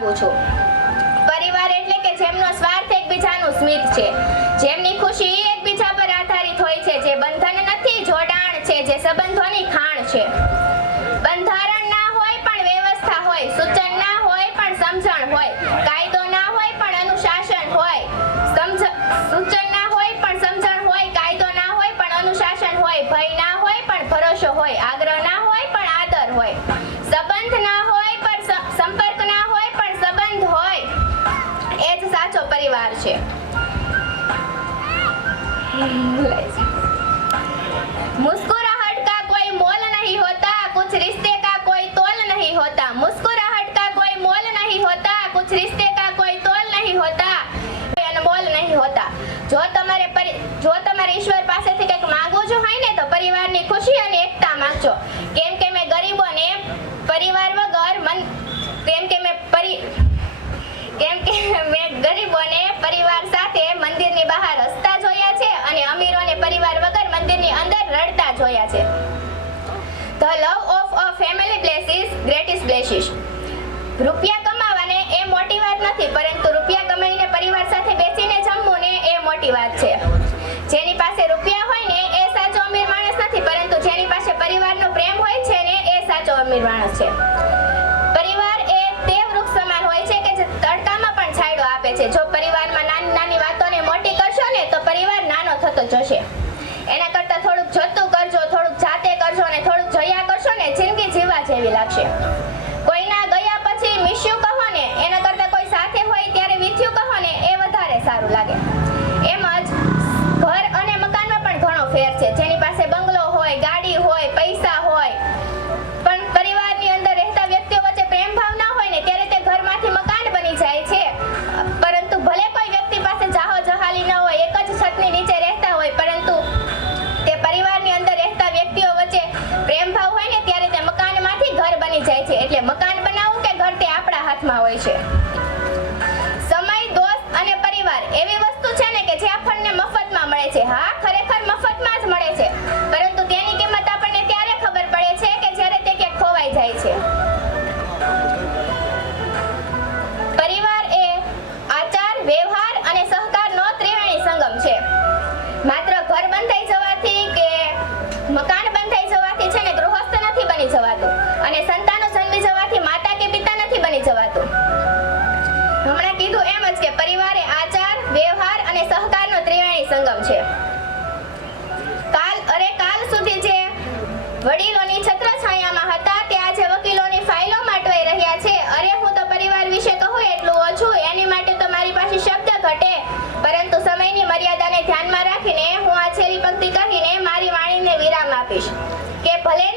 માંગુ છું। પરિવાર એટલે કે જેમનો સ્વાર્થ એકબીજાનું સ્મિત છે, જેમની ખુશી એકબીજા પર આધારિત હોય છે, જે બંધન નથી જોડાણ છે, જે સંબંધોની ખાણ છે। બંધારણ ના હોય પણ વ્યવસ્થા હોય, સૂચન ના હોય પણ સમજણ હોય, કાયદો ના હોય પણ અનુશાસન હોય, સૂચન ના હોય પણ સમજણ હોય, કાયદો ના હોય પણ અનુશાસન હોય, ભય ના હોય પણ ભરોસો હોય, આગ્રહ ના હોય પણ આદર હોય, સંબંધ ના હોય પણ સંપર્ક ના હોય પણ સંબંધ હોય, એ જ સાચો પરિવાર છે। मुस्कुराहट का कोई मोल नहीं होता, कुछ रिश्ते का कोई तोल नहीं होता। मुस्कुराहट का कोई मोल नहीं होता, कुछ रिश्ते का कोई तोल नहीं होता, कोई अनमोल नहीं होता। जो તમારે ઈશ્વર પાસેથી કંઈક માંગવું જ હોય ને તો પરિવારની ખુશી અને એકતા માંગજો। કેમ કે મેં ગરીબોને પરિવાર વગર મેં ગરીબોને પરિવાર સાથે મંદિરની બહાર હસતા જોયા છે અને અમીરોને પરિવાર વગર મંદિરની અંદર રડતા જોયા છે। The love of a family blesses greatest blesses। રૂપિયા કમાવાને એ મોટી વાત નથી, પરંતુ રૂપિયા કમાઈને પરિવાર સાથે બેસીને જમવું ને એ મોટી વાત છે। જેની પાસે રૂપિયા હોય ને એ સાચો અમીર માણસ નથી, પરંતુ જેની પાસે પરિવારનો પ્રેમ હોય છે ને એ સાચો અમીર માણસ છે। પરિવાર એ તે વૃક્ષ સમાન હોય છે કે જે તડકામાં પણ છાંયડો આપે છે। જો પરિવારમાં નાની નાની વાતોને મોટી કરશો ને તો પરિવાર નાનો થતો જશે। એના કરતાં થોડુંક જતું કરજો, થોડુંક જાતે કરજો અને થોડુંક જોયા કરશો ને જિંદગી જીવા જેવી લાગશે। કોઈના ગયા પછી મિસ્યું કહો ને એના કરતાં કોઈ સાથે હોય ત્યારે વિથ્યું કહો ને એ વધારે સારું લાગે। એમ જ ઘર અને મકાનમાં પણ ઘણો ફેર છે। જેની પાસે બંગલો હોય, ગાડી હોય, પૈસા હોય, પણ પરિવારની અંદર રહેતા વ્યક્તિઓ વચ્ચે પ્રેમ ભાવ ના હોય ને ત્યારે તે ઘરમાંથી મકાન બની જાય છે। પરંતુ ભલે કોઈ વ્યક્તિ પાસે જાહો જહાલી ન હોય, એક જ છતની નીચે રહેતા હોય, પરંતુ તે પરિવારની અંદર રહેતા વ્યક્તિઓ વચ્ચે પ્રેમ ભાવ હોય ને ત્યારે તે મકાનમાંથી ઘર બની જાય છે। એટલે મકાન બનાવવું કે ઘર તે આપણા હાથમાં હોય છે। સમય, દોસ્ત અને પરિવાર એવી વસ્તુ છે ને કે જે આપણને મફતમાં મળે છે। હા, ખરેખર મફતમાં જ મળે છે, પરંતુ તેની કિંમત આપણને ત્યારે ખબર પડે છે કે જ્યારે તે ક્યાંક ખોવાઈ જાય છે। પરિવાર એ આચાર, વ્યવહાર અને સહકારનો ત્રિવેણી સંગમ છે। માત્ર ઘર બંધાઈ જવાથી કે મકાન બંધાઈ જવાથી છે ને ગૃહસ્થ નથી બની જવાતું, અને સંતાનો જન્મી જવાથી માતા કે પિતા નથી બની જવાતું। હમણાં કીધું એમ જ કે પરિવાર એ આચાર, વ્યવહાર અને સહકારનો ત્રિવેણી સંગમ છે। કાલ સુધી જે વડીલોની છત્રછાયામાં હતા તે આજે વકીલોની ફાઇલો માટવાઈ રહ્યા છે। અરે હું તો પરિવાર વિશે કહું એટલું ઓછું, એની માટે તો મારી પાસે શબ્દ ઘટે, પરંતુ સમયની મર્યાદાને ધ્યાનમાં રાખીને હું આ છેલ્લી પંક્તિ કહીને મારી વાણીને વિરામ આપીશ કે ભલે